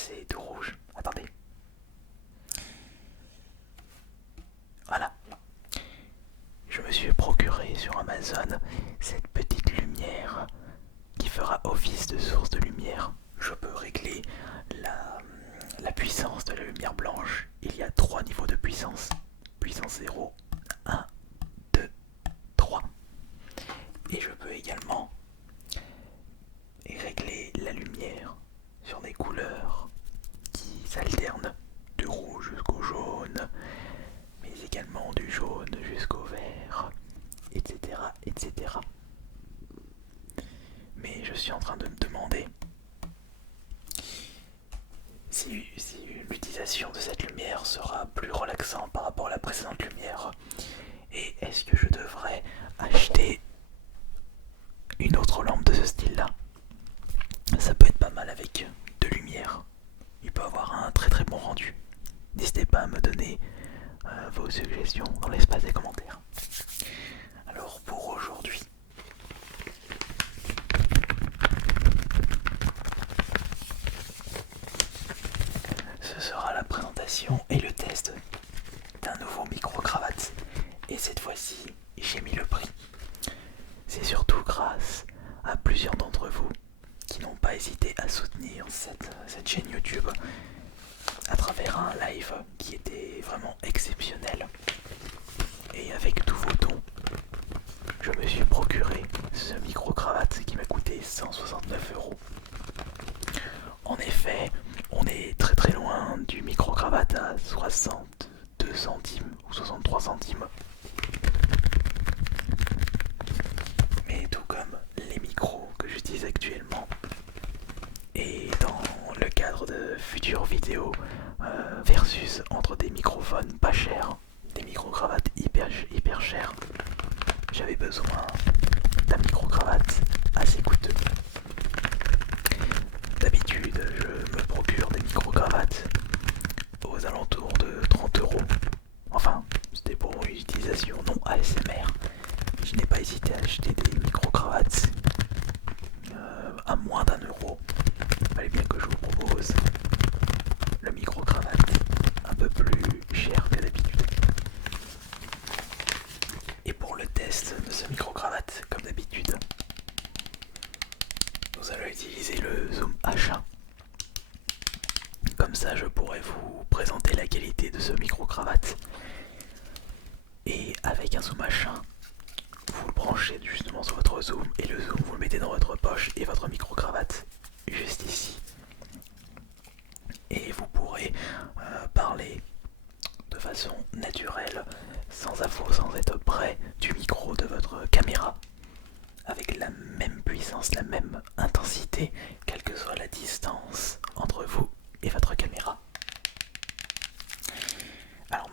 c'est tout rouge. Attendez. Voilà. Je me suis procuré sur Amazon cette petite lumière qui fera office de source de lumière. Je peux régler la puissance de la lumière blanche. Il y a 3 niveaux de puissance. Puissance 0, 1, 2, 3. Et je peux également régler la lumière sur des couleurs qui s'alternent du rouge jusqu'au jaune, mais également du jaune jusqu'au vert, etc., etc. Mais je suis en train de me demander si l'utilisation de cette lumière sera plus relaxante par rapport à la précédente lumière. Et est-ce que je devrais acheter une autre lampe de ce style-là? Ça peut être pas mal avec de lumière. Il peut avoir un très très bon rendu. N'hésitez pas à me donner vos suggestions dans l'espace des commentaires. Alors pour aujourd'hui, ce sera la présentation et le test d'un nouveau micro-cravate. Et cette fois-ci, j'ai mis le prix. C'est surtout grâce à plusieurs d'entre vous qui n'ont pas hésité à soutenir cette chaîne YouTube à travers un live qui était vraiment exceptionnel. Et avec tous vos dons, je me suis procuré ce micro-cravate qui m'a coûté 169 €. En effet, on est très très loin du micro-cravate à 62 centimes ou 63 centimes. Mais tout comme les micros que j'utilise actuellement, et dans le cadre de futures vidéos versus entre des microphones pas chers, des micro-cravates hyper chers, j'avais besoin d'un micro-cravate assez coûteux. D'habitude, je me procure des micro-cravates aux alentours de 30 €. Enfin, c'était pour une utilisation non ASMR. Je n'ai pas hésité à acheter des micro-cravates à moins d'1 €. Il fallait bien que je vous propose le micro-cravate un peu plus cher que d'habitude. Et pour le test de ce micro-cravate, comme d'habitude, nous allons utiliser le Zoom H1. Comme ça, je pourrai vous présenter la qualité de ce micro-cravate. Et avec un Zoom H1, vous le branchez justement sur votre Zoom, et le Zoom, vous le mettez dans votre poche et votre micro-cravate juste ici. Et vous pourrez parler de façon naturelle, sans être près du micro de votre caméra, avec la même puissance, la même intensité, quelle que soit la distance entre vous et votre caméra. Alors,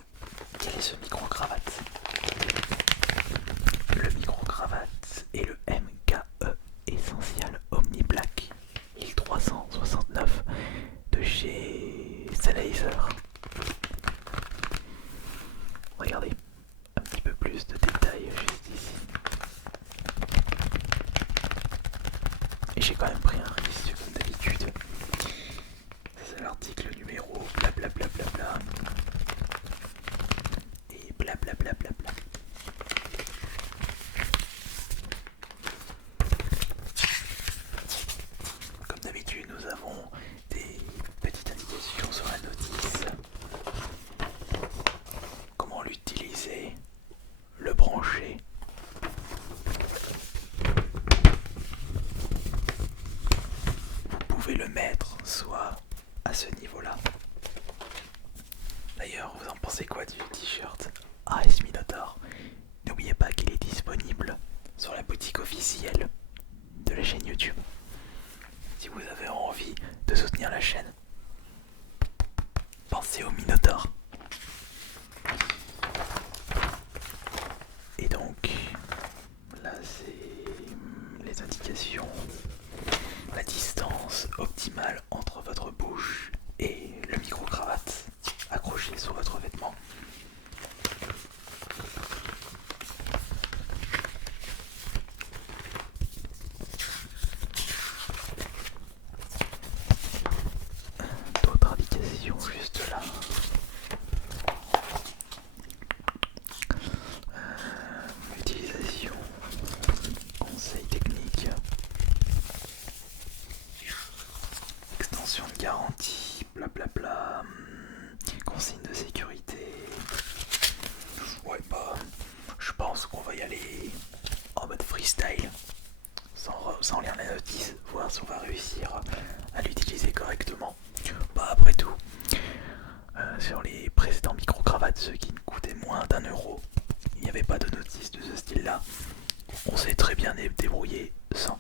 quel est ce micro-cravate? Le micro-cravate est le MKE Essential Omni Black 1369 de chez Sennheiser. Regardez, un petit peu plus de détails juste ici. Et j'ai quand même pris un risque comme d'habitude. C'est l'article numéro blablabla. Et blablabla. Comme d'habitude, nous avons des petites indications sur la notice. Comment l'utiliser, le brancher. Vous pouvez le mettre soit à ce niveau-là. D'ailleurs, vous en pensez quoi du t-shirt AS Minotaur? N'oubliez pas qu'il est disponible sur la boutique officielle de la chaîne YouTube. Si vous avez envie de soutenir la chaîne, pensez au Minotaur. Et donc, là c'est les indications, la distance optimale entre votre bouche et le micro-cravate accroché sur votre vêtement. de garantie, blablabla, consigne de sécurité. Ouais, bah, je pense qu'on va y aller en mode freestyle, sans lire la notice, voir si on va réussir à l'utiliser correctement. Bah, après tout, sur les précédents micro-cravates, ceux qui ne coûtaient moins d'1 euro, il n'y avait pas de notice de ce style-là. On s'est très bien débrouillé sans.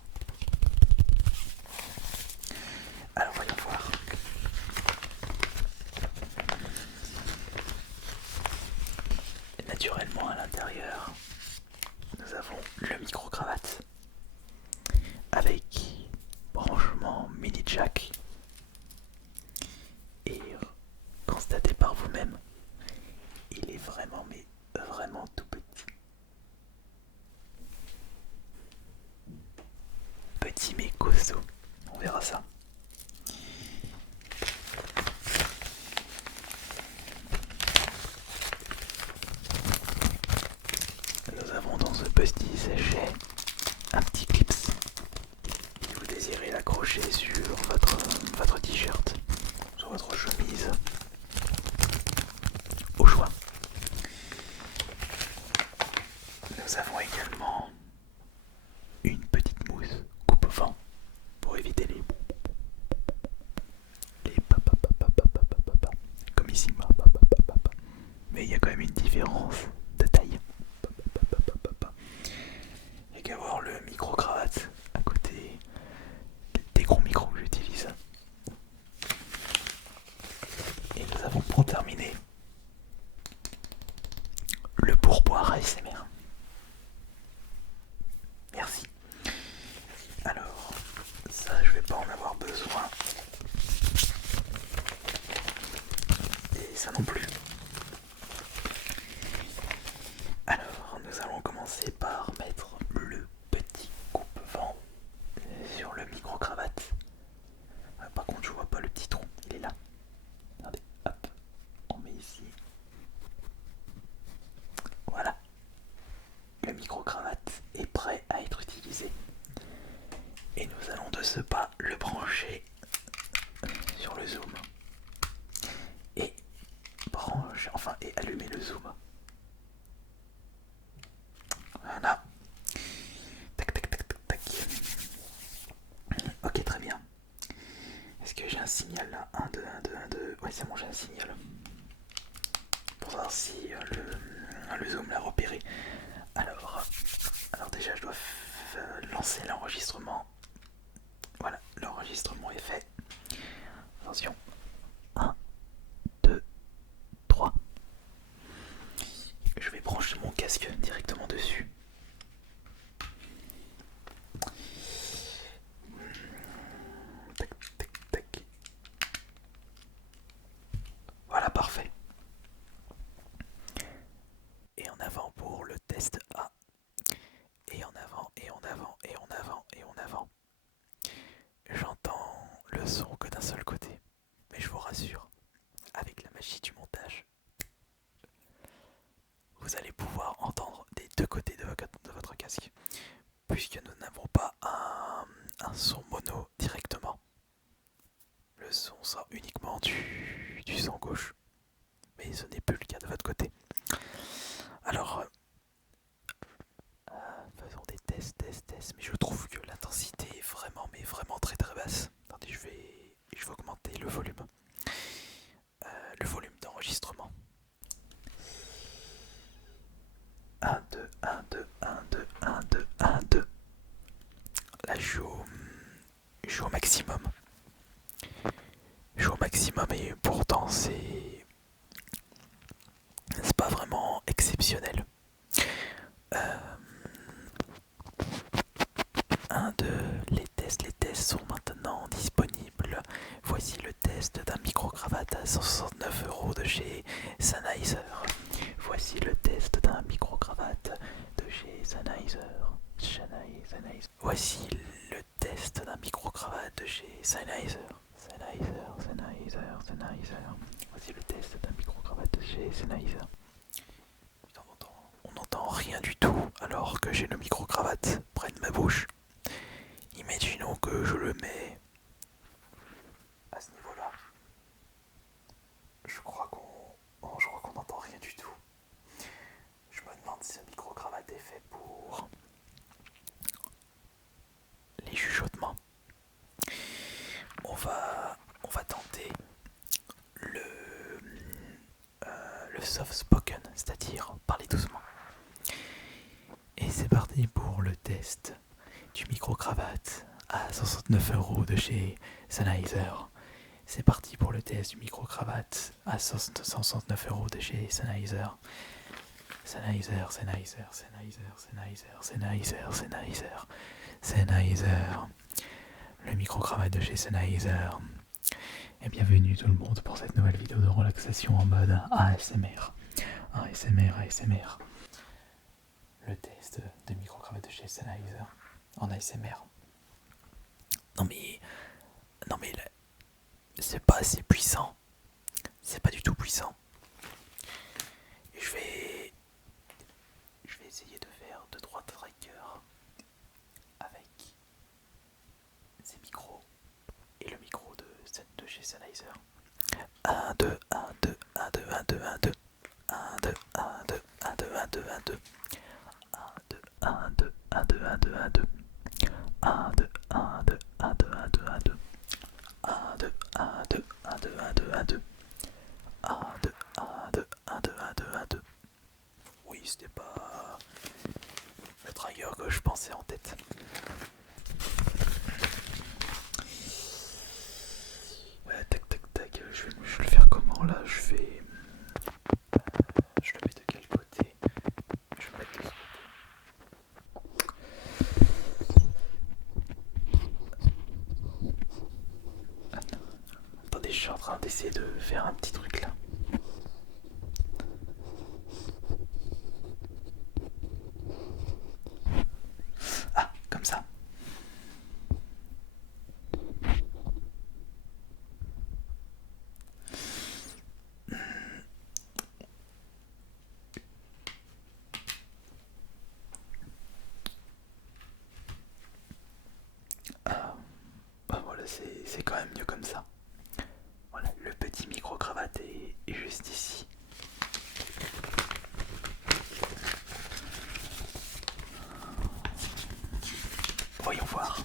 Alors voyons voir. Et naturellement à l'intérieur, nous avons le micro-cravate avec branchement mini jack. Et constatez par vous-même, il est vraiment mais vraiment tout petit. Petit mais costaud. On verra ça. Nous avons dans ce petit sachet un petit clips. Si vous désirez l'accrocher sur votre t-shirt, sur votre chemise, au choix. Nous avons également une petite mousse coupe-vent pour éviter les comme ici. Mais il y a quand même une différence de taille. Il y a qu'à voir le micro-cravate à côté des gros micros que j'utilise. Et nous avons pour terminer le pourboire ASMR. Merci. Alors, ça je vais pas en avoir besoin. Et ça non plus. Alors, nous allons commencer par mettre le petit coupe-vent sur le micro-cravate. Par contre, je vois pas le petit tronc, il est là. Regardez, hop, on met ici. Voilà. Le micro-cravate est prêt à être utilisé. Et nous allons de ce pas le brancher sur le zoom. Et et allumer le zoom. Voilà. Tac tac tac tac tac. Ok, très bien. Est-ce que j'ai un signal là? 1, 2, 1, 2, 1, 2. Ouais, c'est bon, j'ai un signal. Pour voir si le zoom l'a repéré. Alors déjà, je dois lancer l'enregistrement. Voilà, l'enregistrement est fait. Attention. 1, 2, 3. Je vais brancher mon casque directement dessus. Tac, tac, tac. Voilà, parfait. Et en avant pour le test A. Et en avant, et en avant, et en avant, et en avant. J'entends le son que d'un seul côté. Mais je vous rassure, avec la magie du montage, vous allez pouvoir entendre des deux côtés de votre casque. Puisque nous n'avons pas un son mono directement. Le son sort uniquement du son gauche. Mais ce n'est plus le cas de votre côté. Alors, faisons des tests. Mais je trouve que l'intensité est vraiment, mais vraiment très très basse. Attendez, je vais augmenter le volume. Le volume d'enregistrement. 1, 2, 1, 2, 1, 2, 1, 2, 1, 2. Là, je joue au maximum. Je joue au maximum et pourtant c'est pas vraiment exceptionnel. 1, 2, les tests sont maintenant disponibles. Voici le test d'un micro-cravate à 169 € de chez Sennheiser. Voici le test d'un micro-cravate de chez Sennheiser. Voici le test d'un micro-cravate de chez Sennheiser. Voici le test d'un micro-cravate de chez Sennheiser. Putain, on n'entend rien du tout alors que j'ai le micro-cravate près de ma bouche. Imaginons que je le mets à ce niveau-là. 169€ de chez Sennheiser. C'est parti pour le test du micro-cravate à 169€ de chez Sennheiser. Sennheiser. Le micro-cravate de chez Sennheiser. Et bienvenue tout le monde pour cette nouvelle vidéo de relaxation en mode ASMR. ASMR. Le test de micro-cravate de chez Sennheiser en ASMR. Non mais c'est pas assez puissant. C'est pas du tout puissant. Et je vais essayer de faire 2-3 trackers avec ces micros et le micro de chez Sennheiser. 1, 2, 1, 2, 1, 2, 1, 2, 1, 2. 1, 2, 1, 2, 1, 2, 1, 2, 1, 2. 1, 2, 1, 2, 1, 2, 1, 2, 1, 2. 1, 2, 1, 2, 1, 2, 1, 2, 1, 2. 1, 2, 1, 2, 1, 2, 1, 2, 1, 2. 1, 2, 1, 2, 1, 2, 1, 2, 1, 2. Oui, c'était pas le trigger que je pensais en tête. Ouais, tac, tac, tac. Je vais le faire comment là? Je le mets de quel côté? Je vais le mettre de ce côté. Attendez, je suis en train d'essayer de faire un petit truc là. Ah, comme ça. Ah, voilà, c'est quand même mieux comme ça. Voilà, le petit micro-cravate est juste ici. Voyons voir.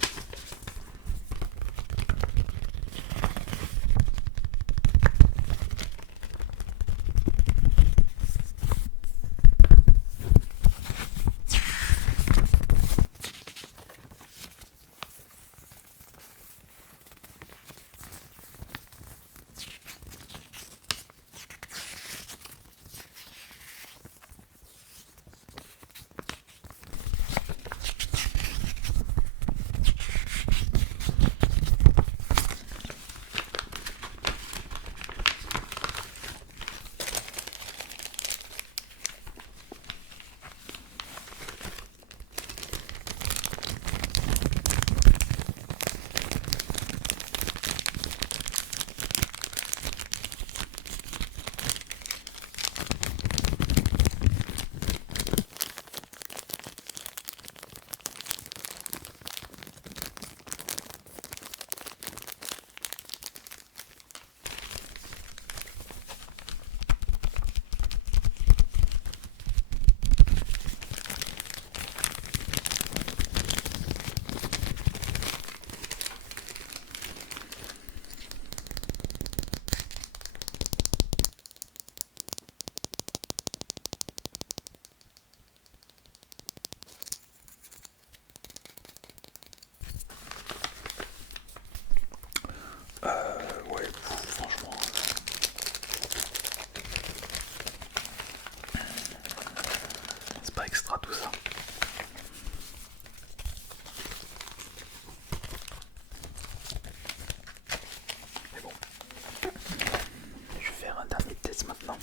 Ouais, franchement. C'est pas extra tout ça. Mais bon. Je vais faire un dernier test maintenant.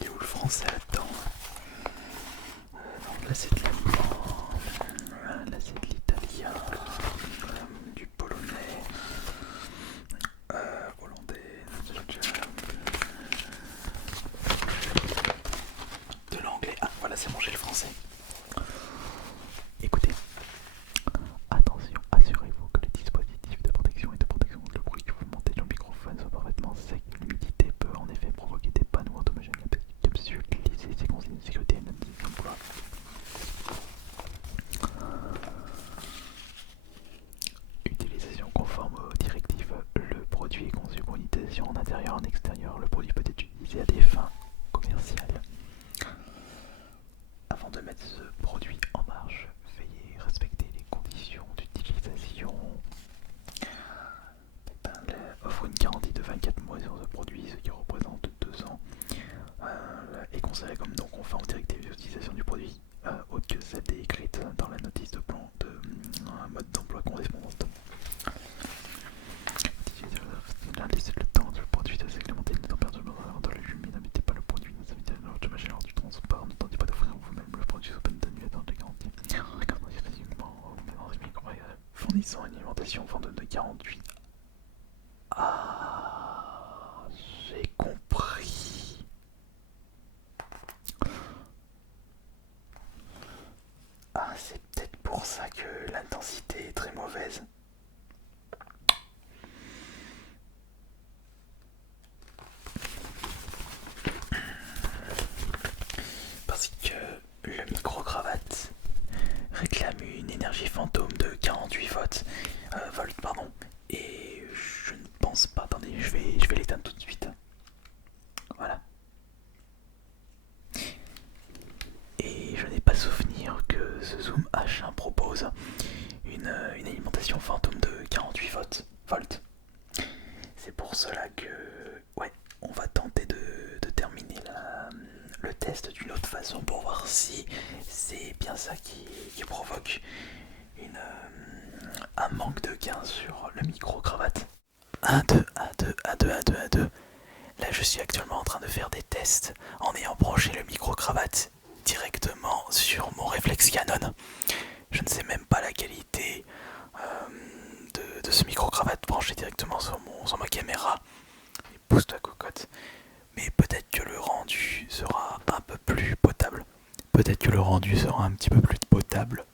Il est où le français là-dedans? Non, là c'est de l'allemand, là c'est de l'italien, du polonais, hollandais, de l'anglais. Ah voilà, c'est bon, j'ai le français. Écoutez, attention, assurez-vous que les dispositifs de protection et de protection contre le bruit que vous montez dans le microphone soient parfaitement secs. L'humidité peut en effet provoquer des panneaux endommagés de la capsule. Lisez ces consignes de sécurité et d'emploi. Utilisation conforme aux directives. Le produit est conçu pour une utilisation en intérieur et en extérieur. Le produit peut être utilisé à des fins commerciales. fournissant une alimentation fantôme de 48. Ah, j'ai compris. Ah, c'est peut-être pour ça que l'intensité est très mauvaise. Parce que le micro-cravate réclame une énergie fantôme de 48 volts, pardon. Et je ne pense pas, attendez, je vais l'éteindre tout de suite. Voilà. Et je n'ai pas souvenir que ce Zoom H1 propose une alimentation fantôme de 48 volts. C'est pour cela que, ouais, on va tenter de terminer le test d'une autre façon pour voir si c'est bien ça qui provoque un manque de gain sur le micro-cravate. 1, 2, 1, 2, 1, 2, 1, 2, 1, 2. Là, je suis actuellement en train de faire des tests en ayant branché le micro-cravate directement sur mon réflexe Canon. Je ne sais même pas la qualité de ce micro-cravate branché directement sur ma caméra. Pousse-toi cocotte. Mais peut-être que le rendu sera un peu plus potable. Peut-être que le rendu sera un petit peu plus potable.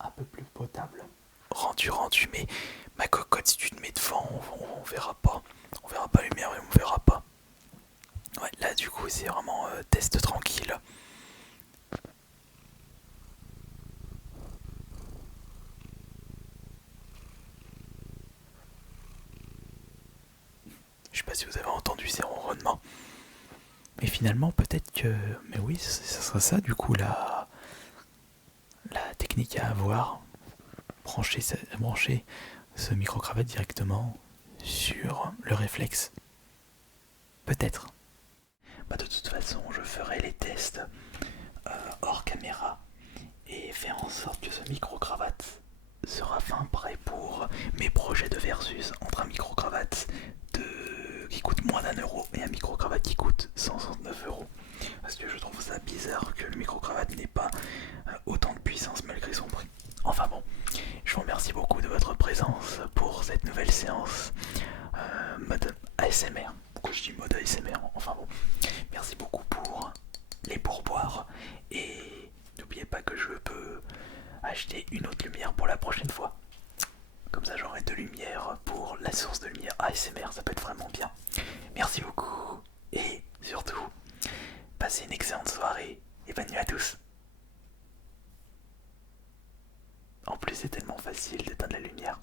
Un peu plus potable. Rendu, mais ma cocotte, si tu te mets devant, on verra pas. On verra pas lumière et on verra pas. Ouais, là du coup c'est vraiment test tranquille. Je sais pas si vous avez entendu ces ronronnements. Mais finalement peut-être que... Mais oui, ça sera ça du coup la technique à avoir. Brancher ce micro-cravate directement sur le réflexe. Peut-être. Bah de toute façon je ferai les tests hors caméra et faire en sorte que ce micro-cravate sera fin prêt pour mes projets de versus entre un micro-cravate qui coûte moins d'1 € et un micro-cravate qui coûte 169 €. Parce que je trouve ça bizarre que le micro-cravate n'ait pas autant de puissance malgré son prix. Enfin bon, je vous remercie beaucoup de votre présence pour cette nouvelle séance mode ASMR. Pourquoi je dis mode ASMR? Enfin bon, merci beaucoup pour les pourboires et n'oubliez pas que je peux acheter une autre lumière pour la prochaine fois. Comme ça j'aurai de lumière pour la source de lumière ASMR, ça peut être vraiment bien. Merci beaucoup et surtout, passez une excellente soirée et bonne nuit à tous. En plus c'est tellement facile d'éteindre la lumière.